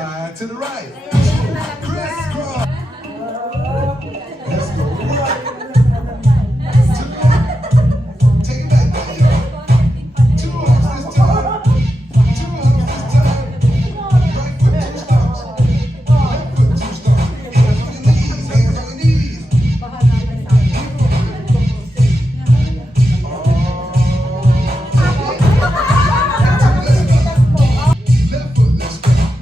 slide to the right. Crisscross. Let's go right to the left. Take it back now, y'all. 2 hops this time. 2 hops this time. Right foot 2 stomps. Left foot 2 stomps. Hands on your knees. Hands on your knees. Left foot, let's go.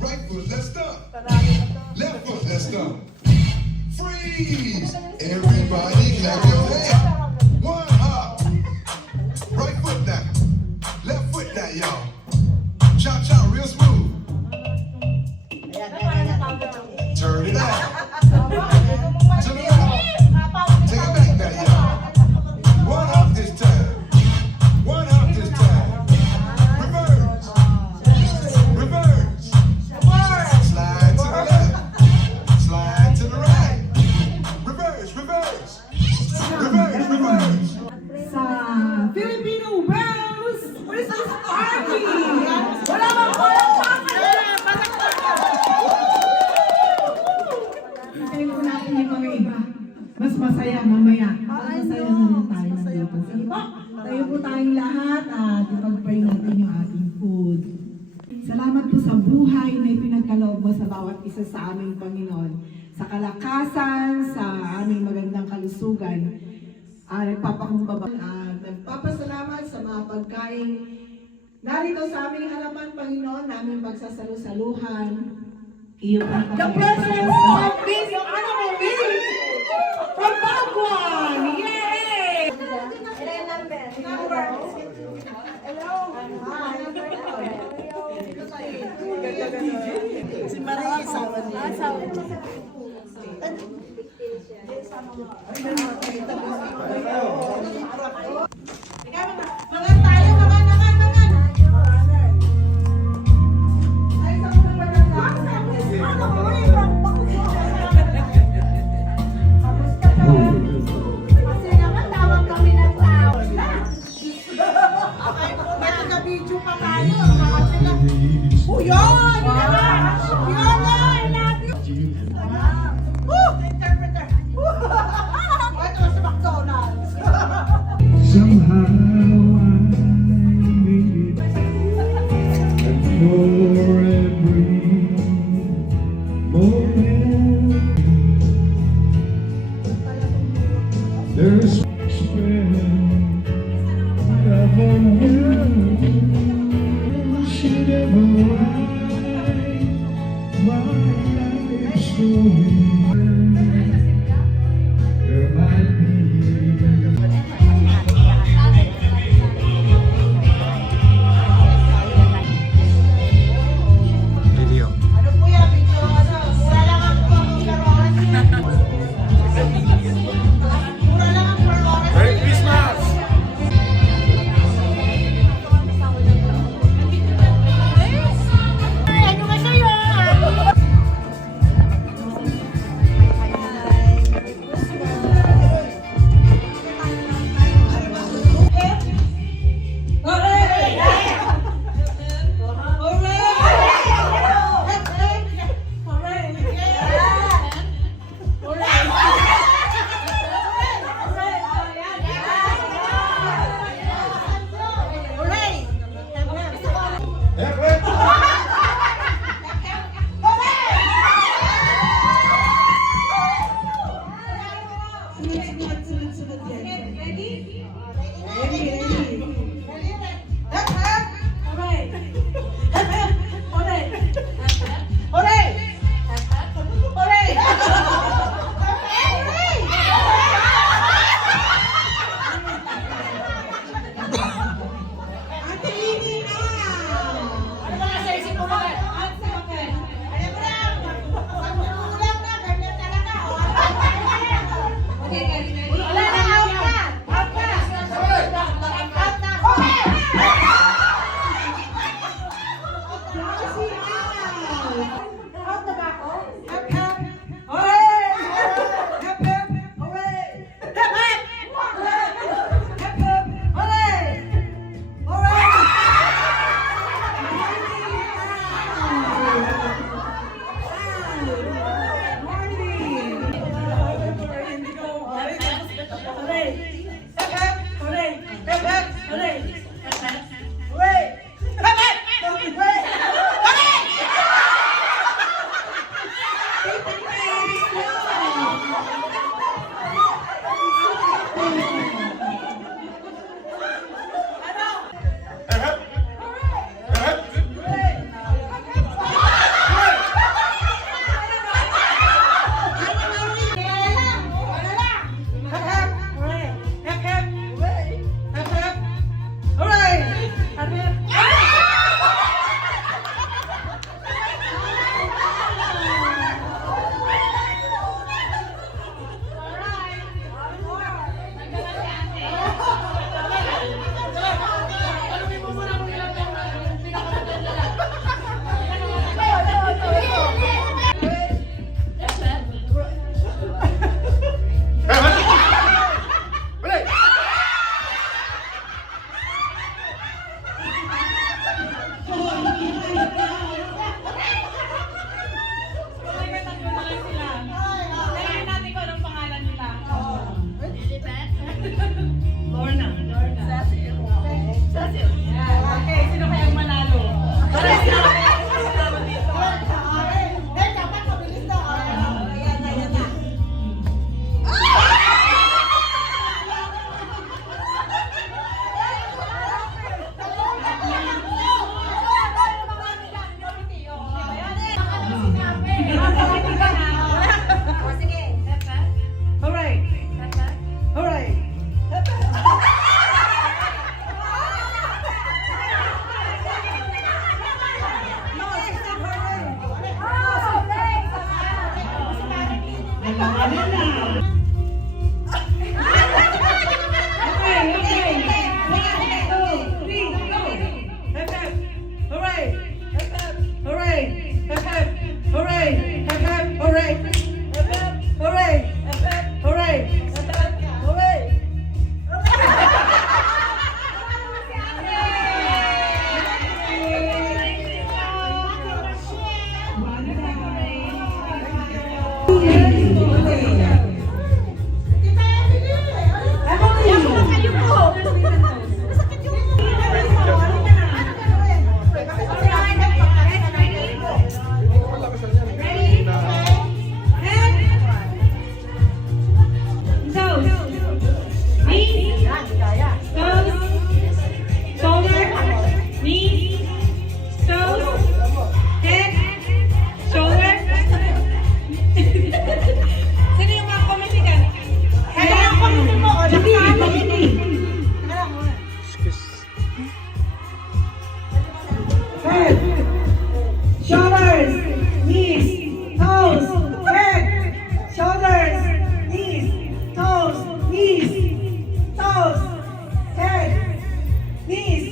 Right foot, let's stomp. Left foot, let's stomp. Freeze! Everybody clap your hands. 1 hop. Right foot now. Left foot now, y'all. Chop, chop, real smooth. Turn it out. To the left. Take it back now, y'all. 1 hop this time. 1 hop this time. Reverse. Reverse. Slide to the left. Slide to the right. Reverse, reverse. Reverse, reverse. Sa Filipino Wells Christmas Party! Wala bang palakpakan! Hintayin ko natin yung mga iba. Mas masaya mamaya. Masaya na rin tayo nandito. Sige po, tayo po tayong lahat at ipag-pray natin yung ating food. Salamat po sa buhay na ipinagkaloob mo sa bawat isa sa aming Panginoon. Sa kalakasan, sa aming magandang kalusugan. Nagpapakumbaba at nagpapasalamat sa mga pagkain narito sa aming harapan, Panginoon, namin pagsasalu-saluhan. Iyo po The presence of this, yung ano mo, Bill? From Bagwan! Yay! Si Maria, asawa niya. Mga tayo, mga naman! Ay, sa mga kasi naman, tawag kami ng tao na. Ba't naka-video pa tayo? Oh, yun! Yun na! I love you! Woo! Interpreter! Ito sa McDonald's! Somehow I made it, and for every moment there's a spell of a world. Should ever write my life story, there might be video. Ano po yan? Video ano? Mura lang ang Florores. Mura lang ang Florores. Merry Christmas! Ano nga sa'yo? Lorna. Cecil. Okay, sino kaya ang manalo? Alright. Alright. Shoulders, knees, toes, head, shoulders, knees, toes, head, knees,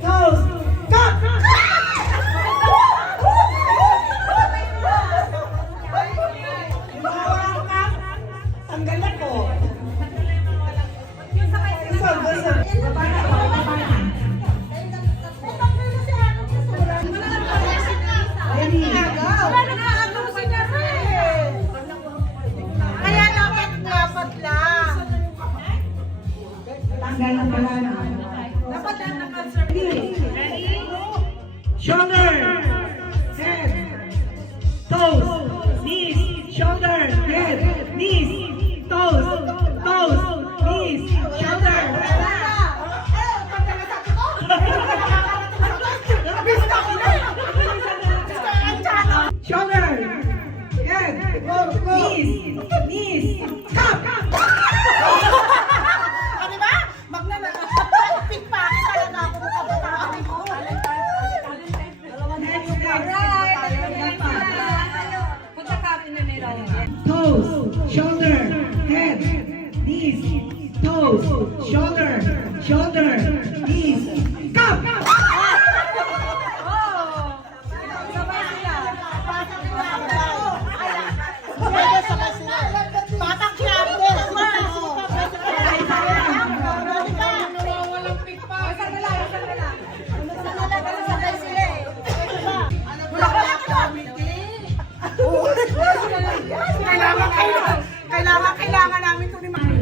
toes, cut! Tanggal na po. Kaya dapat lang. Tanggal na pala na. Dapat lang naka-serve. Ready? Shoulder, head, toes, knees, shoulder, head, knees, toes, knees, shoulder. Shoulder, head, knees, cup. Ano ba? Pick pa ako talaga ako ng kabataan ko. Toes, shoulder, head, knees, toes, shoulder, knees, cup. Patak siya ako. Walang pick pa. Kailangan namin ito ni Mami.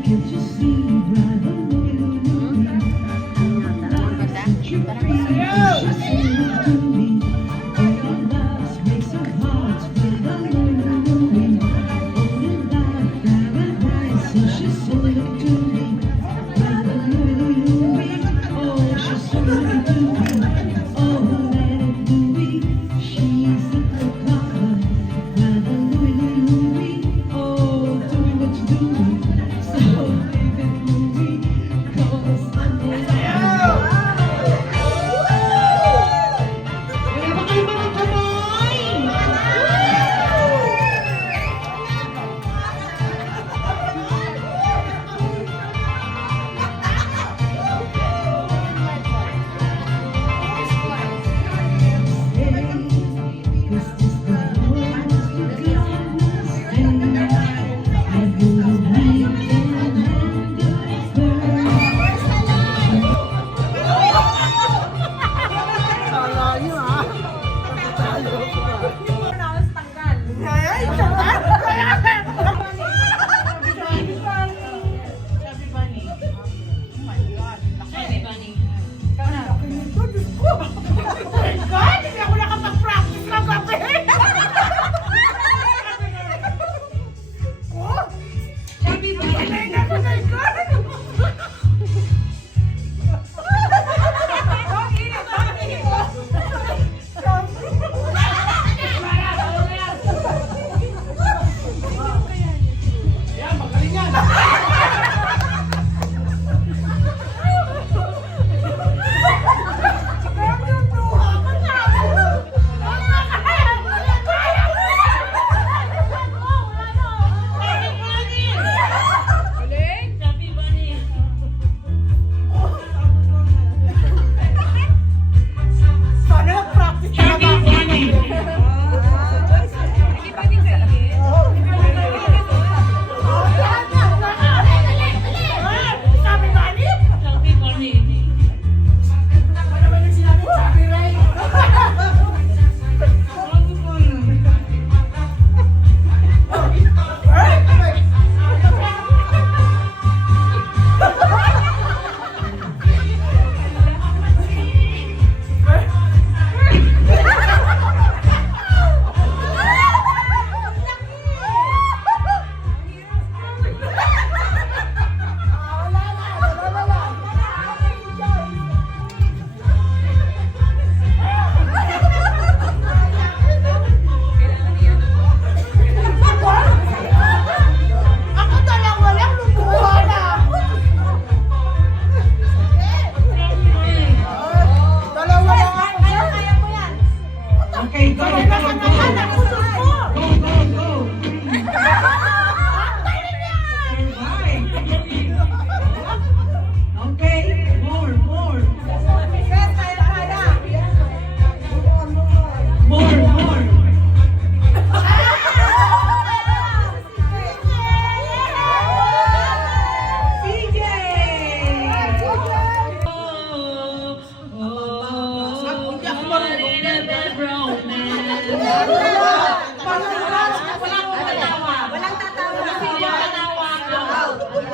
Can't you see right away?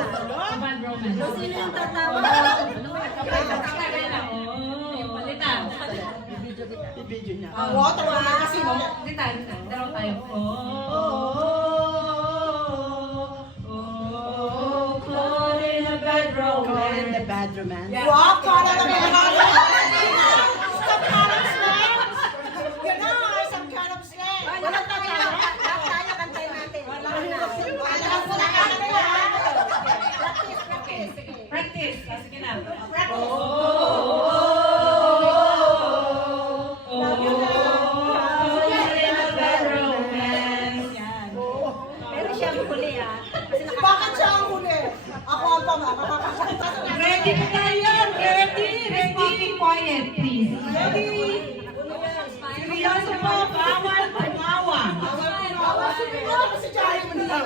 Bad romance. Sino yung tatawa? Litan. Video niya. Water kasi no? Litan. Dalawa tayo. Caught in a bad Caught in romance. the bad romance. Wow, para na Walang tatawa. Tayo, kantayin natin. Practice. Sige na. Pero siya ang huli ah. Bakit siya ang huli? Ako ang makakakasakita. Ready na tayo! Ready! Ready! Quiet, please. Ready? Seryoso po, bawal tumawa. Si Johnny Manila.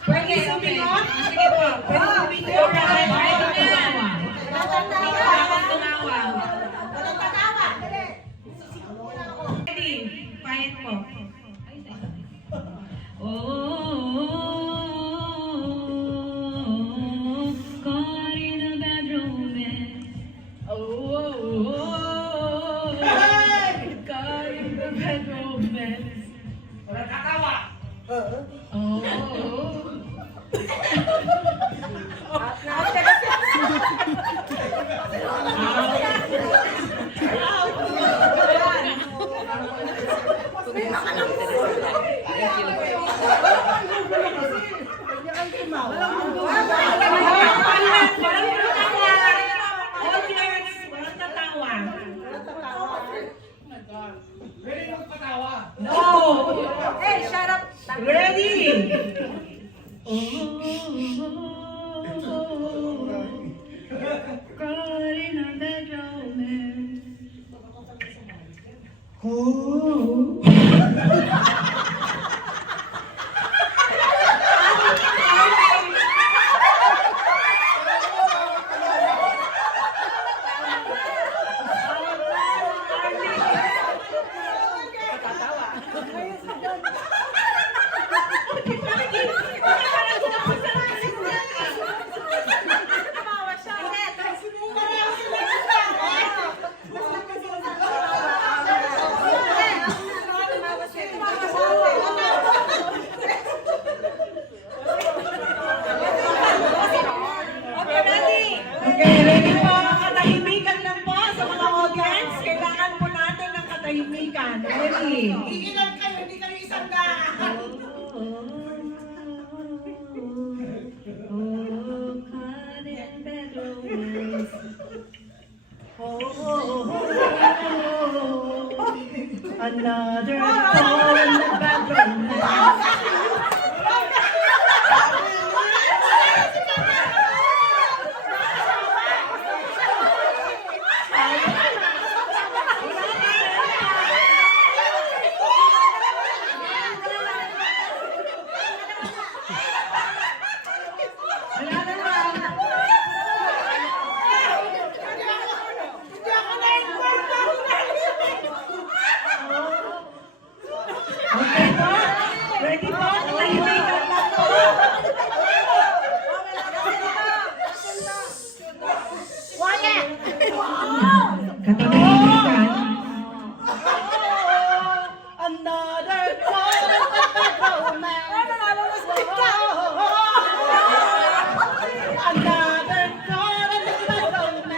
Pwede sumingot? Sige po. Pwede sumingot. Ready na. Bawal tumawa. Ready? Quiet po. Caught in a bad romance. Caught in a bad romance. Wala katawa. Hey, shut up. Ready? Caught in a bad romance. Okay, ready po? Katahimikan lang po sa mga audience. Kailangan po natin ng katahimikan. Ready? Ilan kayo, hindi kayo isang daan. Another call in the bathroom. Okay po? Ready po? Katahimikan lang po. Katahimikan. Another call in the bad romance. Another call in the bad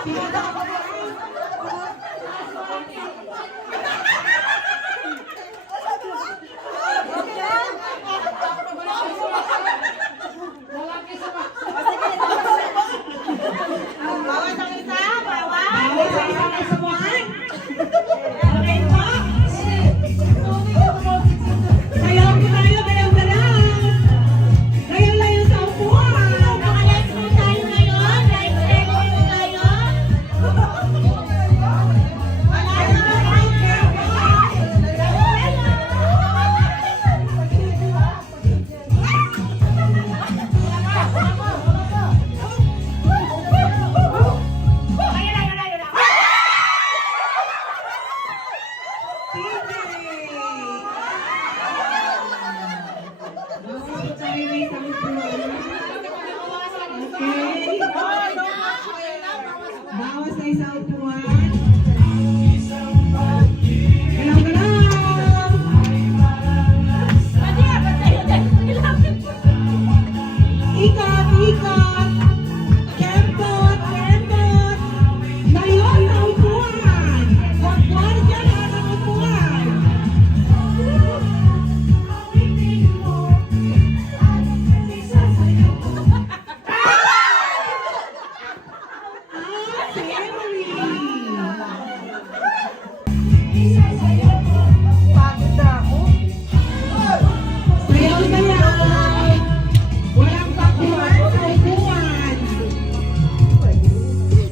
Bawal ang isa, bawal. Bawal sa isang kasabuan. Okay po? Sayaw po tayo, galaw-galaw. Layo-layo sa upuan. Naka-live po tayo ngayon. Live streaming po tayo. Bawas na isang upuan. Galaw-galaw. Ikot, ikot. Kempot, kempot. Layo sa upuan. Huwag dyan ang upuan. Pagod na ako. Sayaw-sayaw. Walang pakuan sa upuan.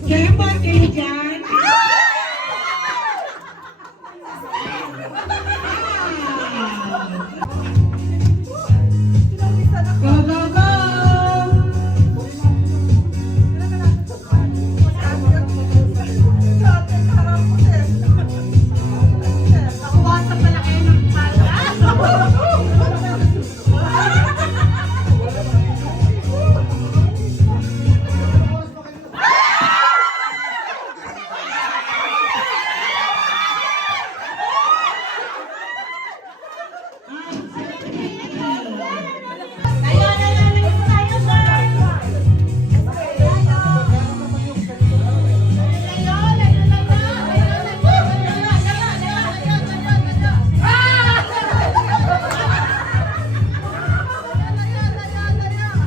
Kempot kayo dyan. Go, go, go! Nakuwasa pala kayo ng pala.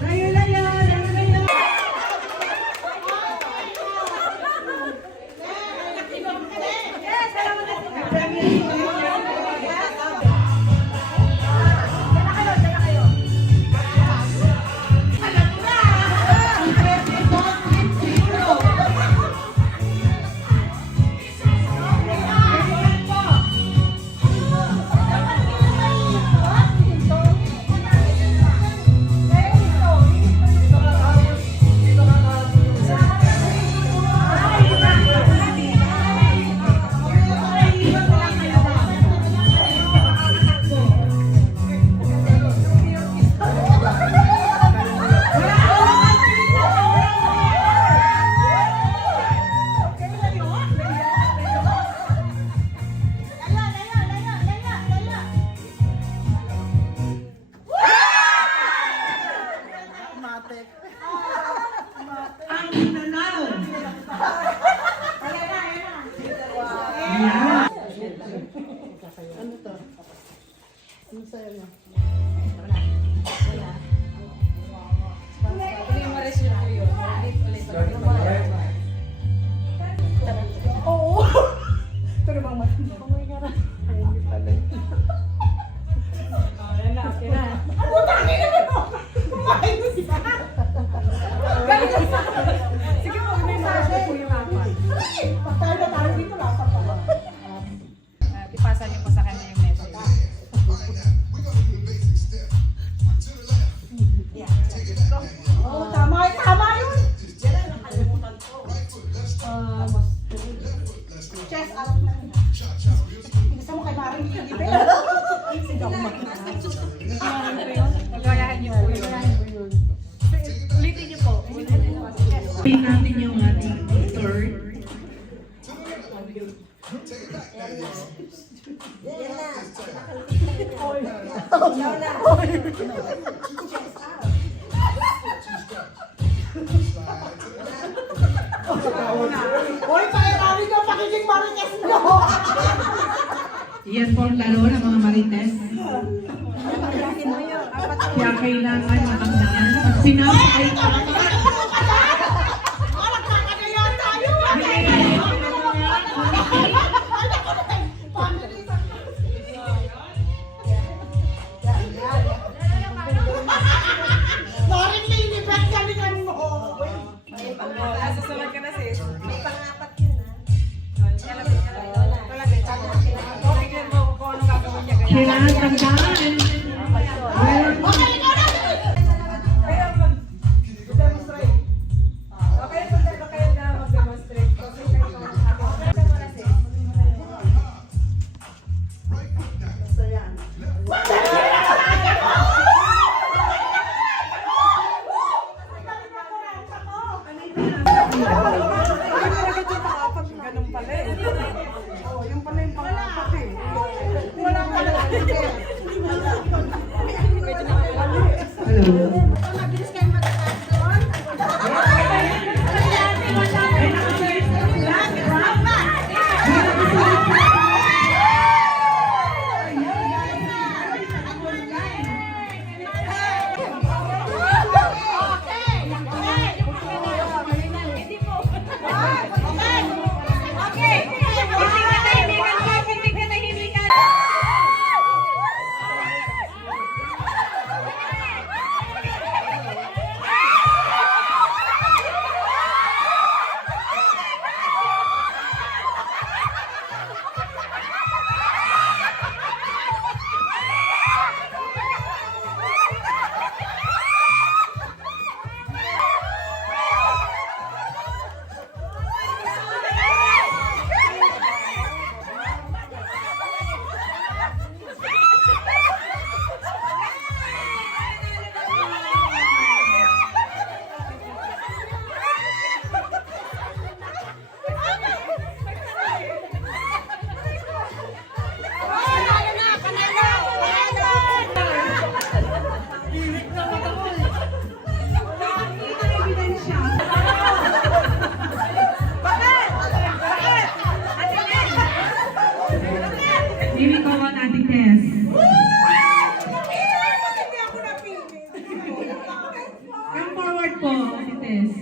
Layo-layo, layo-layo. Ang nanalo. Ayan. Sige po, may message po yung apat. Pag tayo na tayo dito, nasa pa. Ipasa niyo po sa kanya yung message. We're gonna do the basic step. To the left. Take it back. Oo, tama, tama yun. Right foot, let's start. Left foot, let's go. Chest out na yun. Cha cha, real slow. Gusto mo kay Maring Lilibe? Pagayahan niyo po yun. Ulitin niyo po. Pin natin yung ating third. Take it back. There you go. Two steps. Slide to the left. Hoy, pairami ka pakiking marites nyo! Yan po ang laro ng mga marites. Kaya kailangan matandaan. Pag pinapakay ka, Maring nilibet galingan mo! Susunod ka na sis. May pangapat yun Tignan mo kung ano gagawin niya. kailangan tandaan. Okay, ikaw na! Kaya mag-demonstrate. Okay, so kayo na mag-demonstrate. Kasi kayo ganun pala eh. Oh, yung pala yung pangapat eh. Walang pala. Hello. Mabilis kayo matatag doon. Here we go on ating test. Come forward po, ating test.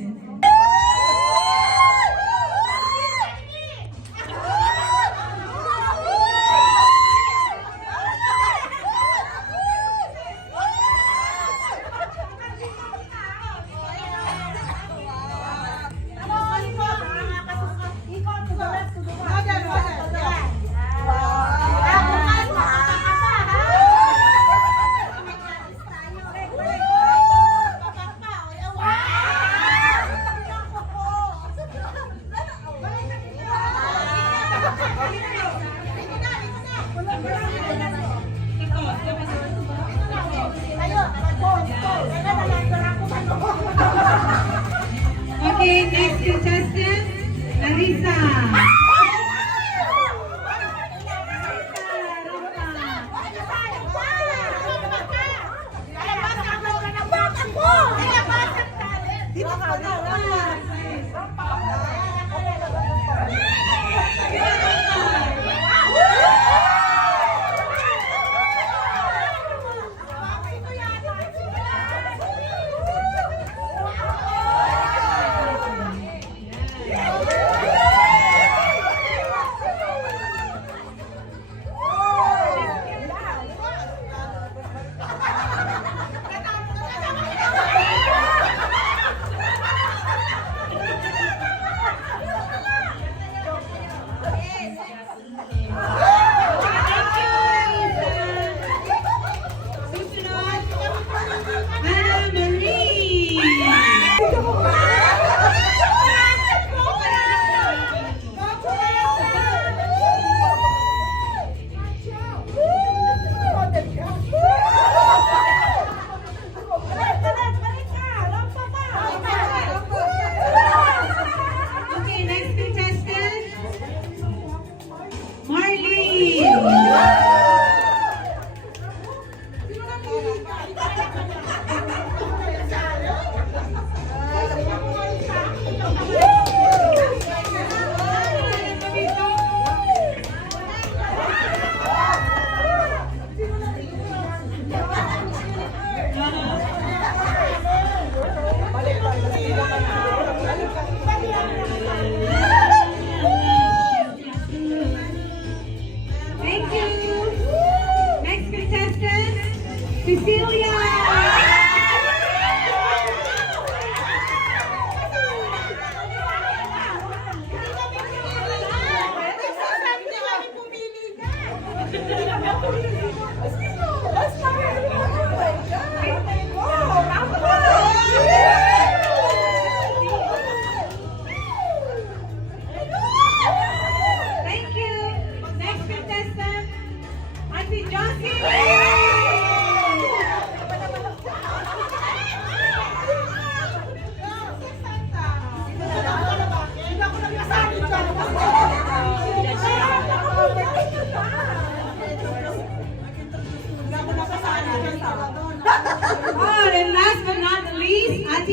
Okay, next contestant, Larissa. Dito ka na.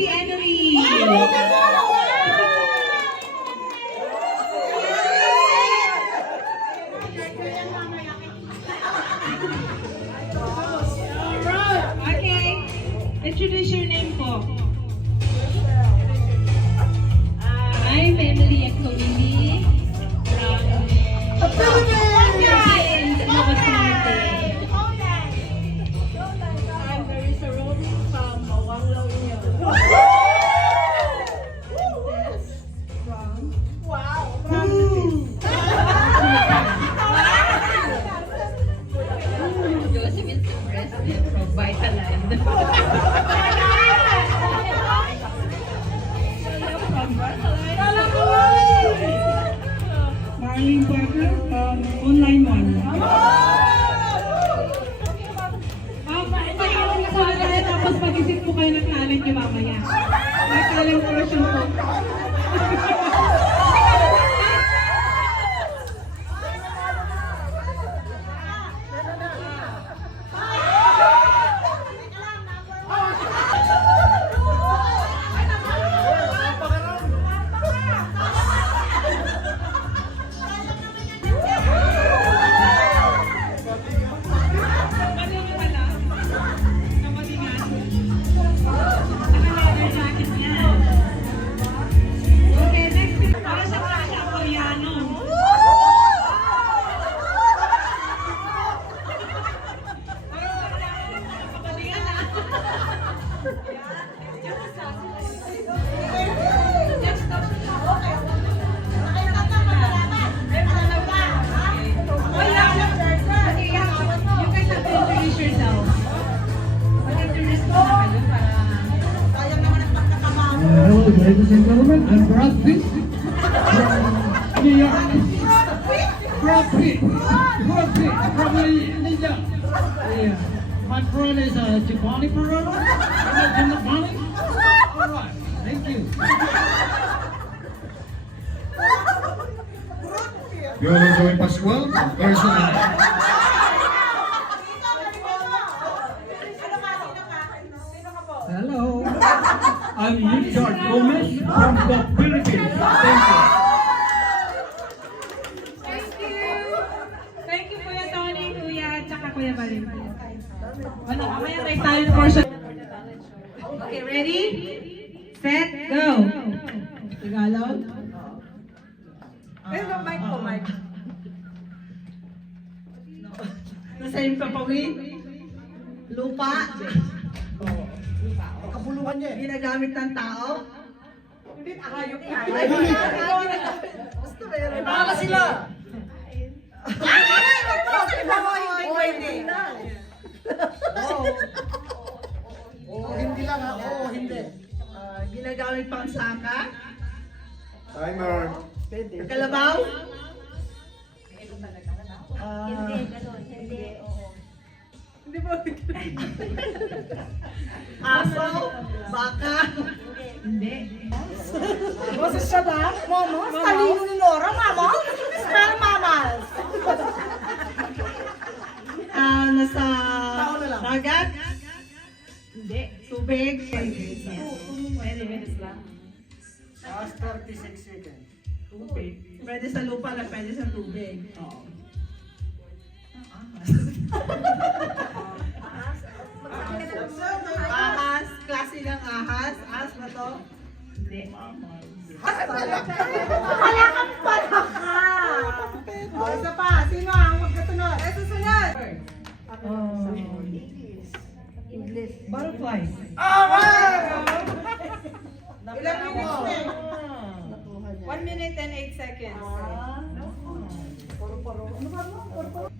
Emily. Okay. Introduce your name po. I'm Emily Ecovili from Philippines, Ilocos Norte. I'm Marisa Romy from Mawanglaw Union. Josephine President from Vitaland. Marlene Parker from Online One. Mag-aaral na sana tayo tapos mag-isip po kayo ng talent niyo mamaya. May talent version po. Okay, next. Para sa klase ako, Yano. You guys have to introduce yourself. Mag-introduce mo na kayo para... Hello, ladies and gentlemen. I'm Brad Pitt from New York. Brad Pitt from New York. Yeah. My friend is Giovanni Pereira. Giovanni. All right. Thank you. Yolo Joy Pascual, personal. Hello. I'm Richard Gomez from the Philippines. Thank you. Thank you. Thank you, Kuya Tony, Kuya, at saka Kuya Marin. Ano, mamaya may talent portion. Okay, ready? Set, go. Tagalog? Pero mic po, mic. Nasa yung papawid? Lupa? Kabuluhan niya eh. Ginagamit ng tao? Hindi, ahayok yan. Basta meron. Baka sila. Oo, hindi. Oo, hindi lang ha. Oo, hindi. Ginagamit pang saka? Timer. Kalabaw? Aso? Baka? Hindi. Boses siya ba? Mamos? Talino ni Nora, mamos? Spell mamas. Nasa Tao na lang. dagat? Hindi. Tubig? Pwede, minutes lang. Last 36 seconds. Tubig. Pwede sa lupa na pwede sa tubig. Oo. Ahas. Klase ng ahas. Ahas na to? Hindi. Wala kang palaka! O, isa pa. Sino ang magkasunod? Eh, susunod! English. Butterfly. Ilang minutes na eh? 1 minute and 8 seconds.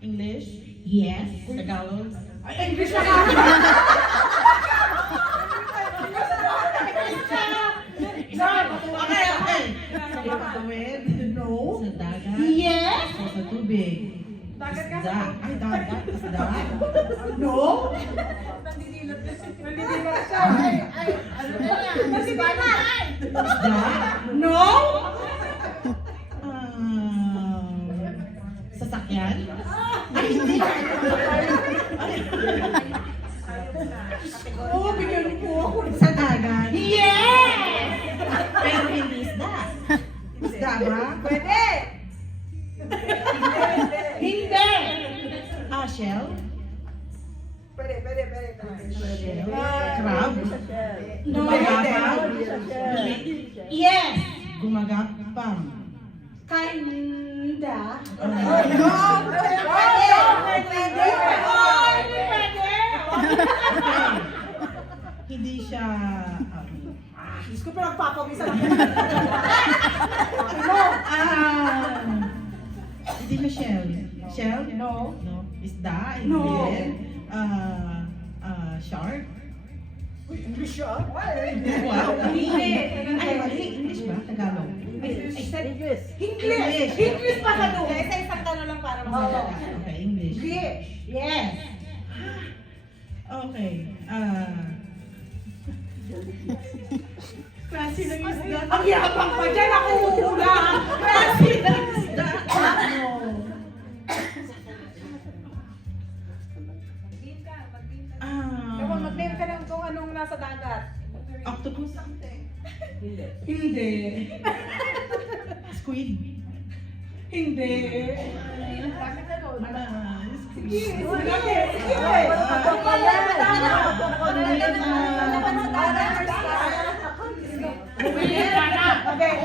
English? Yes. Tagalog? English na nga! Okay, okay. Sa tuwid? No. Sa dagat? Yes. Sa tubig? Isda. Ay, dagat. Isda. No. Nandidilat siya. Ay, ano na yan? Nandidilat! Isda. No. Sasakyan? Ay, hindi. Oo, bigyan niyo po ako. Sa dagat? Yes. Sarah? Pwede. Hindi! Shell? Pwede. Crab? No. Gumagapang? Yes. Gumagapang. Kinda. Hindi siya... Diyos ko pinagpapawisan ako. Hindi siya shell. Shell? No. No. Isda? No. Hindi. Shark? English siya? Wow. Hindi. Ay, mali. English ba? Tagalog? English pa ka doon. Isa-isang tanong lang para Oo. Okay, English. English. Yes. Okay. Klase ng isda. Ang yabang pa dyan, ako hula. Klase ng isda. Ano? Ewan, mag-name ka lang kung anong nasa dagat. Octopus? Hindi. Squid? Hindi. Sige. Okay.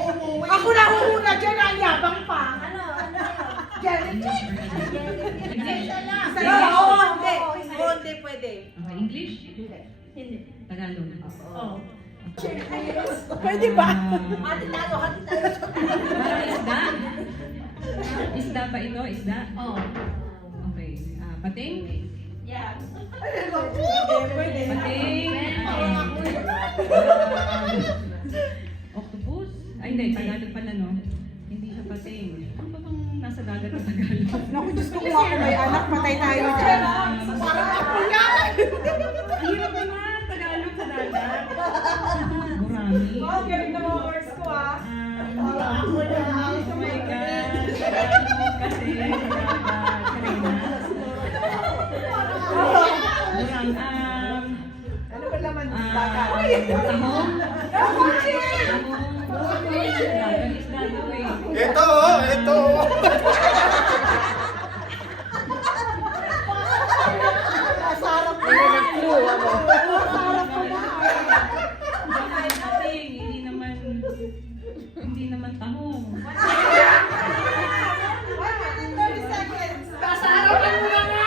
Ako na huhuna dyan, ang yabang pa. Hindi pwede. Okay, English? Hindi. Tagalog? Oo. Pwede ba? Isda? Isda ba ito? Isda? Oo. Okay. Pating? Yeah. Pating? Octopus? Ay, hindi. Tagalog pala, no? Hindi siya pating. Ano ba bang nasa dagat na Tagalog? Naku, Diyos ko, kung ako may anak, patay tayo dyan. Parang ako yan. Hirap naman. Tagalog sa dagat. Marami. Wow, galing na mga words ko ah. Oh my God. Tagalog kasi. Karina. Murang, Ano ba naman tahong? tahong? Isda daw eh. Ito. Sarap ko na ng clue. Sarap ko na. Bakit pating? Hindi naman tahong. 130 seconds. Kasarapan mo na nga.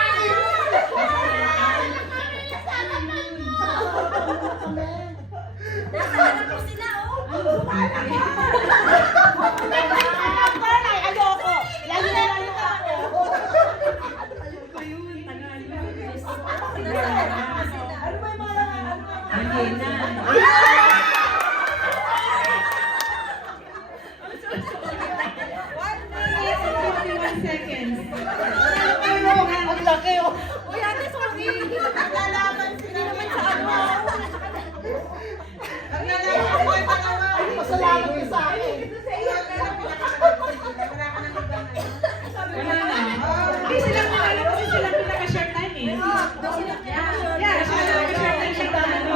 Ayoko. Layo ka ako. Ayun, Tagalog. Ano ba yung mga Ballena. Ang laki oh. Uy, ate, sorry. Naglalaban sila naman sa ano. Naglalaban sila dalawa. Ay, pasalamat ka sa akin. Wala na. Hindi sila makala kasi sila pinaka-short time eh. Yeah, sila pinaka-short time siya tayo.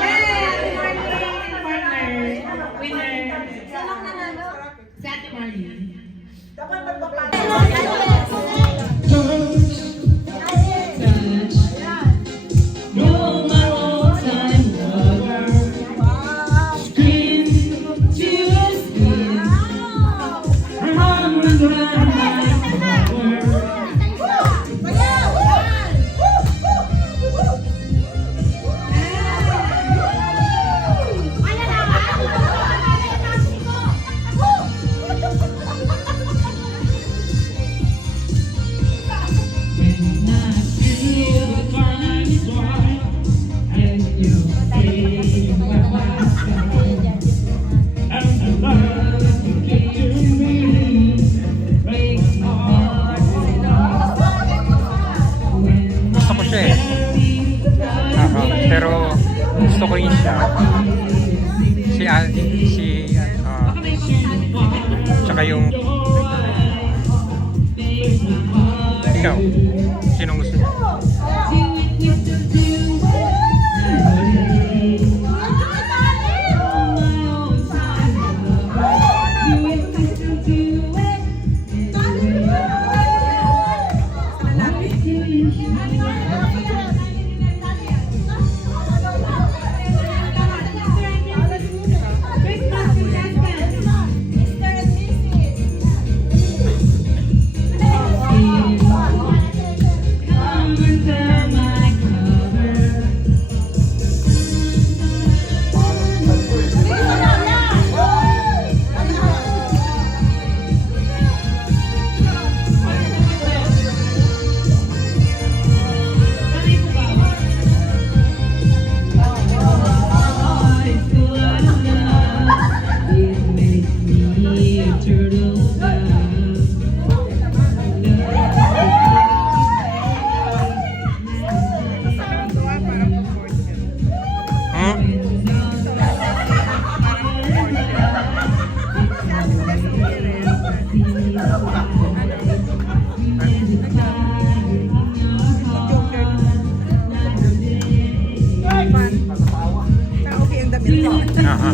Yay! Marley! Winner! Sanang nanalo. Si Ate Marley. Dapat magpapala. You're my all-time lover. Skin to skin. I'm the Gusto ko siya eh. Pero gusto ko rin siya. Tsaka yung ikaw, sinong gusto niya? You Aha.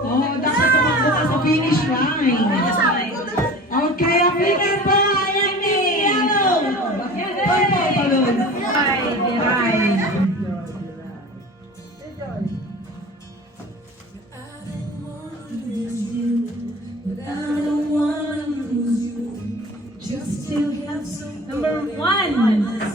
Oh, dapat tumakbo ka sa finish line. Okay, ang winner po ay ang yellow. Purple balloon. Right. Number 1.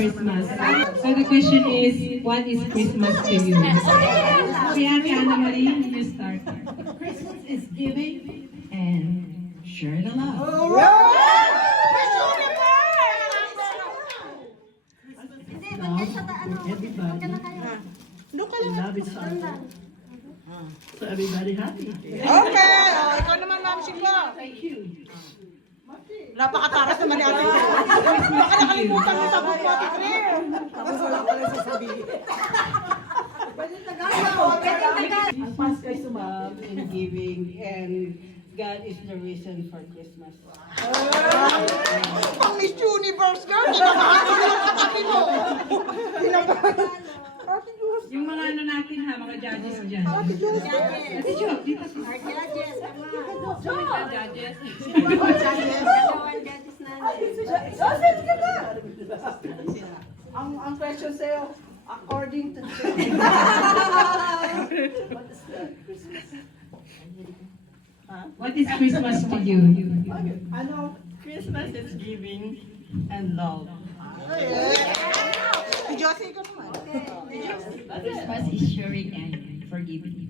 Christmas. So the question is, what is Christmas to you? Si Ate Ana Marie, you start. Christmas is giving and share the love. Love is all. So everybody happy. Okay, oh, ikaw naman, Ma'am Shingwa. Thank you. Napakataras naman ni Ate. Baka nakalimutan mo sa buko, Ate Claire. Tapos wala pala sasabihin. God is the reason for Christmas. Pang Miss Universe, girl. Kinakahan ko yung katabi mo. Ate Diyos. Yung mga ano natin ha, mga judges dyan. Ate Diyos. Ate Jo, dito sa Ang question sa'yo, according to What is Christmas to you? ano, Christmas is giving and love. Si Josie ko naman. Christmas is sharing and forgiving.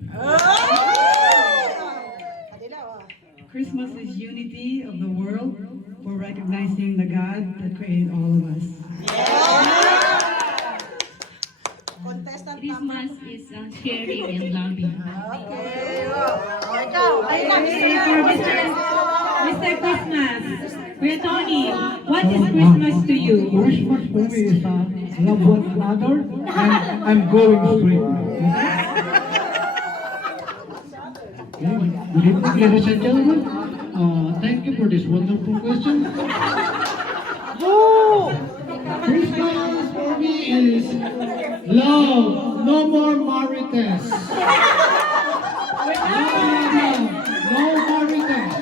Christmas is unity of the world for recognizing the God that created all of us. Contestant Christmas is sharing and loving. Okay. Ikaw. Mr. Christmas, Kuya Tony, what is Christmas to you? Christmas for me is love one another and I'm going straight. Okay, good evening, ladies and gentlemen. Thank you for this wonderful question. Christmas for me is love, no more marites. No marites.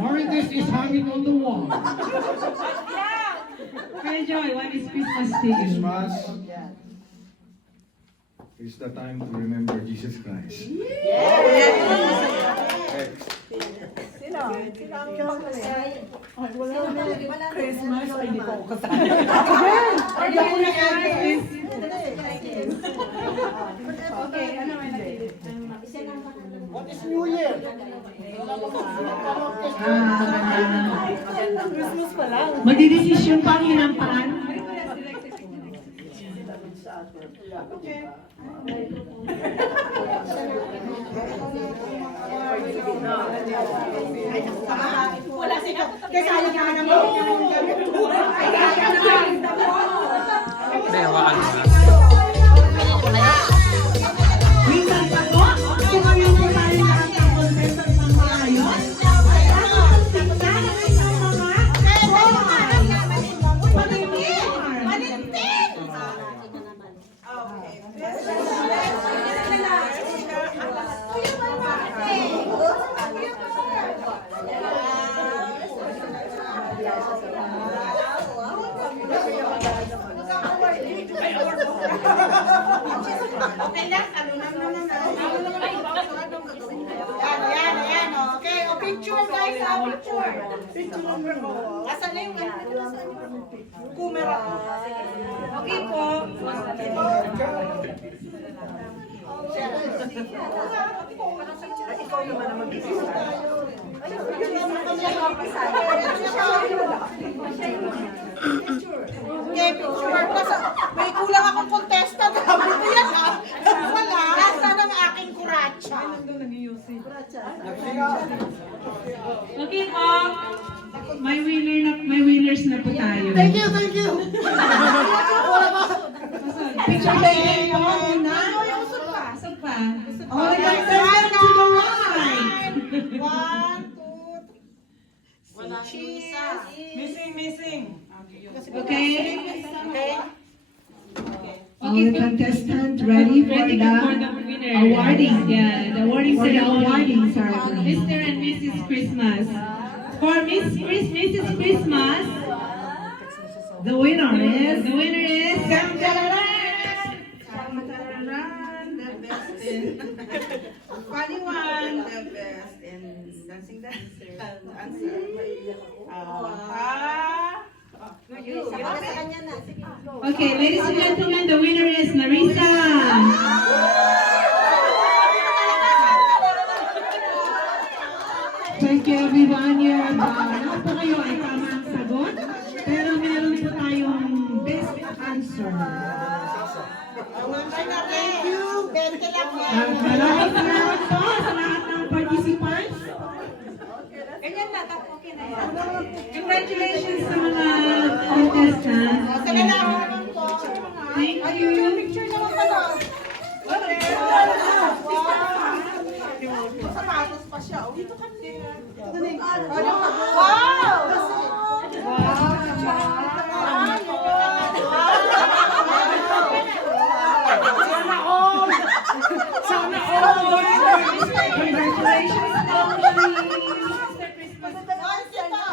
Marites is hanging on the wall. Kuya Joy, what is Christmas to you? Christmas is the time to remember Jesus Christ. Next. Christmas, ay hindi ko ako kasama. Okay, ano man natin? What is New Year? Christmas pa lang. Magdidesisyon pa ang hinampaan. Wala sila. Kaya sayang ka naman. Hindi, hawakan mo lang. Minsan pa po, kung ano po tayo nakatang contestant ng maayos. Okay lang, ano naman. Ayan. Okay, o picture guys, picture. Picture number mo. Asan na yung camera? Okay po. Ikaw naman ang mag-isip. Okay, picture. May kulang akong contestant. Sabi ko yan ha. Wala. Nasaan ang aking kuratsa? Okay po. May winners na po tayo. Thank you. Picture taking po muna. Usog pa. Oh, contestant to the right. 1, 2, 3. Cheese. Missing. Okay? All the contestants ready for Ready the for the winner. awarding. Yeah, the awarding For the ceremony. awarding ceremony. Mr. and Mrs. Christmas. For Mrs. Christmas, The winner is... the winner is... The best in funny one, the best in dancing dancer. Okay, ladies and gentlemen, the winner is Narisa. Thank you everyone. Lahat po kayo ay tama ang sagot. Pero meron po tayong best answer. Thank you. 20 lang yan. Maraming salamat po sa lahat ng participants. Ganyan na, okay na yan. Congratulations sa mga contestants. Sige na, naman po. Thank you. Picture naman pala. Okay. gatas pa siya. Oh, dito ka din. Wow! Sana all! Sana all! Congratulations,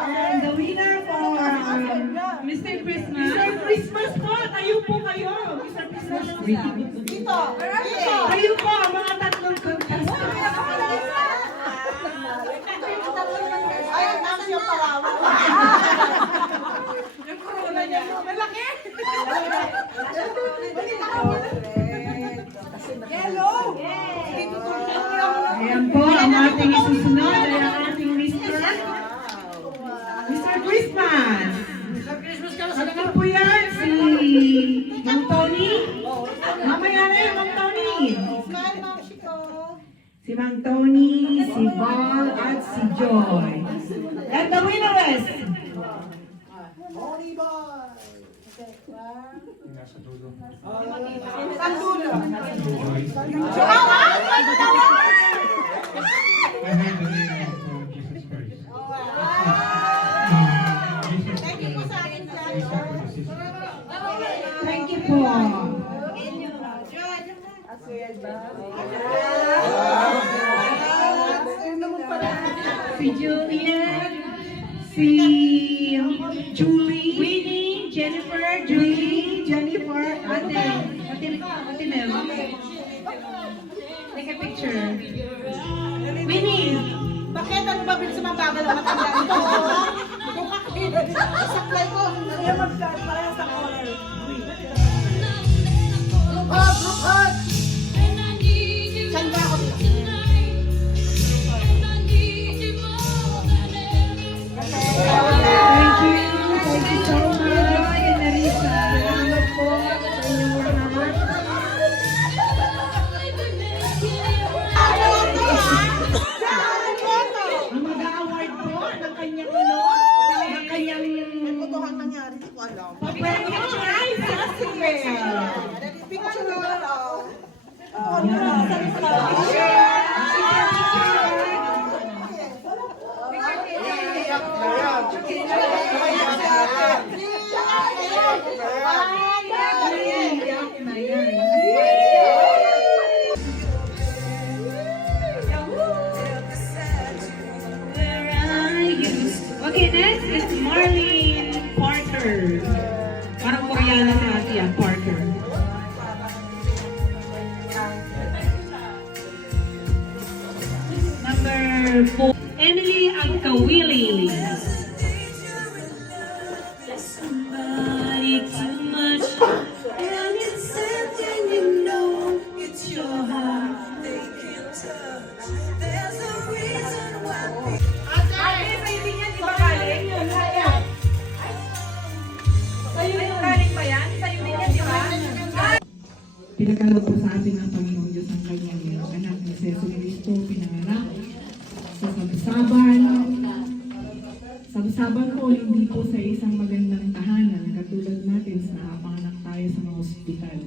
and the winner for Mr. Christmas. Mr. Christmas po, tayo po kayo. Mr. Christmas. Dito. Tayo po, ang mga tatlong contestant. Ay, nasa yung parawan. Yung corona niya. Malaki. Yellow. Ayan po, ang ating isusunod ay ang ating Mr. Christmas. Ano po yan? Si Mang Tony? Mamaya na yun, Mang Tony. Smile, Ma'am Chico. Si Mang Tony, si Val, at si Joy. And the winner is... Honey boy. Nasa dulo. Ang dulo. I heard the name of Jesus Christ. Thank you po sa akin, Joy. Thank you po. Si Juliet, si Julie, Winnie, Jennifer, Ate Mel. Take a picture. Winnie. Bakit ano ba bilis mabagal ang matanda ito? Kung kakilin, saklay ko. Hindi mag-start parehas sa color. Look up, look up! Saan ba ako dito? Thank you so much, Narisa. Salamat po sa inyong lahat. Ang mag-award po ng kanyang ng kanyang Ito ang nangyari, hindi ko alam. papremyo ay sa Simel. Picture lang. Okay, next is Marlene Parker. Parang Koreana si Ate yan, Parker. Number 4, Emily Agkawili. Somebody too much, and it's something you know, it's your heart they can't touch. There's a reason why. Ate, sa hindi niya, di ba galing? Sa'yo yung galing ba yan? Sa'yo din yan, di ba? Pinagkaloob po sa atin ng Panginoong Diyos ang kanyang anak na si Yesu Cristo, pinanganak sa sabsaban. Sabsaban po, hindi po sa isang magandang tahanan, katulad natin sa nakapanganak tayo sa mga ospital.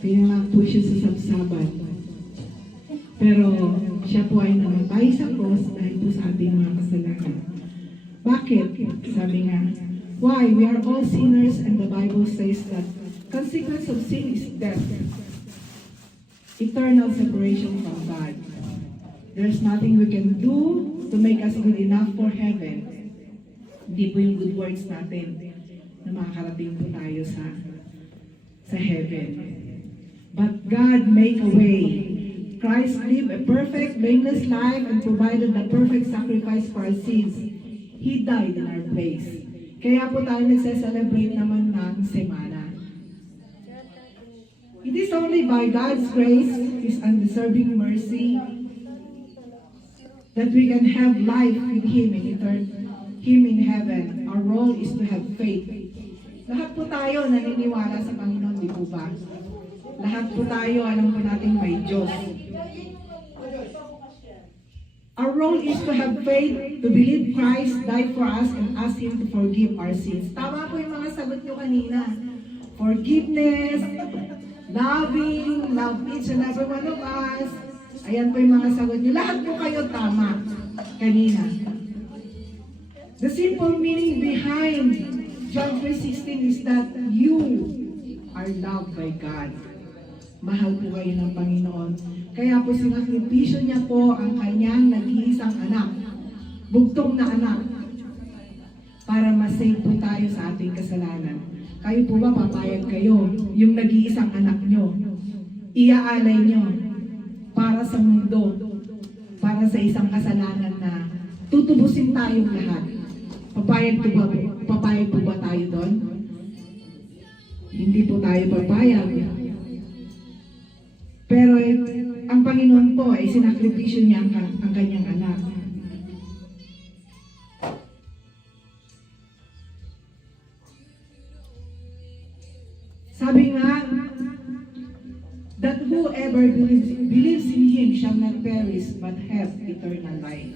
Pinanganak po siya sa sabsaban. Pero siya po ay namatay sa cross dahil po sa ating mga kasalanan. Bakit? Sabi nga, why? We are all sinners and the Bible says that consequence of sin is death. Eternal separation from God. There's nothing we can do to make us good enough for heaven. Hindi po yung good works natin na makakarating po tayo sa heaven. But God made a way. Christ lived a perfect, blameless life and provided the perfect sacrifice for our sins. He died in our place. Kaya po tayo nagse-celebrate naman ng semana. It is only by God's grace, His undeserving mercy, that we can have life with Him in heaven. Our role is to have faith. Lahat po tayo naniniwala sa Panginoon, di po ba? Lahat po tayo, alam po natin may Diyos. Our role is to have faith, to believe Christ died for us and ask Him to forgive our sins. Tama po yung mga sagot nyo kanina. Forgiveness, loving, love each and every one of us, Ayan po yung mga sagot nyo. Lahat po kayo tama kanina. The simple meaning behind John 3:16 is that you are loved by God. Mahal po kayo ng Panginoon. Kaya po sinakripisyo niya po ang kanyang nag-iisang anak, bugtong na anak, para masave po tayo sa ating kasalanan. Kayo po ba papayag kayo, yung nag-iisang anak nyo, iaalay nyo para sa mundo, para sa isang kasalanan na tutubusin tayong lahat? Papayag po ba tayo doon? Hindi po tayo papayag. Pero ang Panginoon po ay sinakripisyo niya ang kanyang anak. Sabi nga, that whoever believes in Him shall not perish but have eternal life.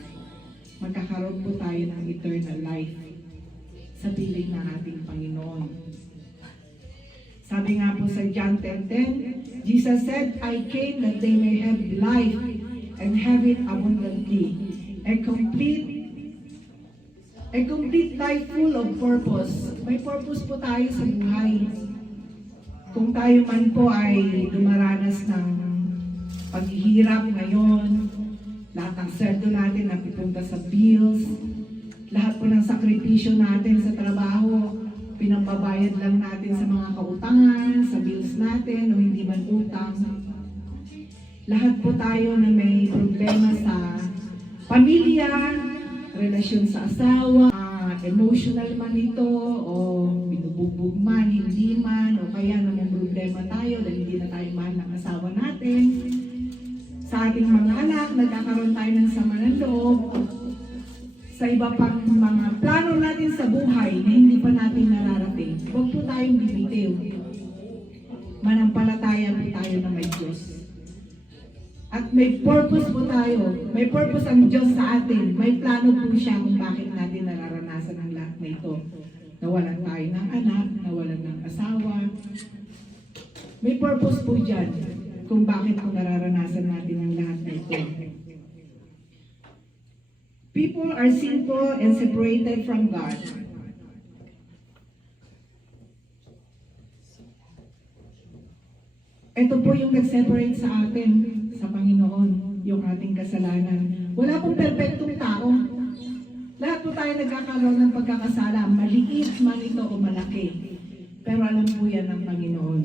Magkakaroon po tayo ng eternal life sa piling ng ating Panginoon. Sabi nga po sa John 10:10, Jesus said, I came that they may have life and have it abundantly. A complete life full of purpose. May purpose po tayo sa buhay. Kung tayo man po ay dumaranas ng paghihirap ngayon, lahat ng sweldo natin napipunta sa bills, lahat po ng sakripisyo natin sa trabaho, pinambabayad lang natin sa mga kautangan, sa bills natin o hindi man utang. Lahat po tayo na may problema sa pamilya, relasyon sa asawa, emotional man ito, o binubugbog man, hindi man, o kaya naman problema tayo dahil hindi na tayo mahal ng asawa natin. Sa ating mga anak, nagkakaroon tayo ng sama ng loob. Sa iba pang mga plano natin sa buhay na hindi pa natin nararating, huwag po tayong bibitiw. Manampalataya po tayo na may Diyos. At may purpose po tayo. May purpose ang Diyos sa atin. May plano po siya kung bakit natin nararanasan ang lahat na ito. Nawalan tayo ng anak, nawalan ng asawa. May purpose po dyan kung bakit po nararanasan natin ang lahat na ito. People are sinful and separated from God. Ito po yung nag-separate sa atin, sa Panginoon, yung ating kasalanan. Wala pong perfectong tao. Lahat po tayo nagkakaroon ng pagkakasala, maliit man ito o malaki. Pero alam po yan ng Panginoon.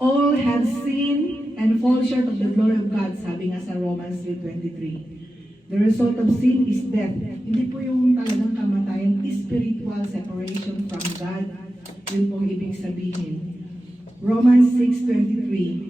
All have sinned and fall short of the glory of God, sabi nga sa Romans 3:23. The result of sin is death. Hindi po yung talagang kamatayan, spiritual separation from God. Yun pong ibig sabihin. Romans 6:23.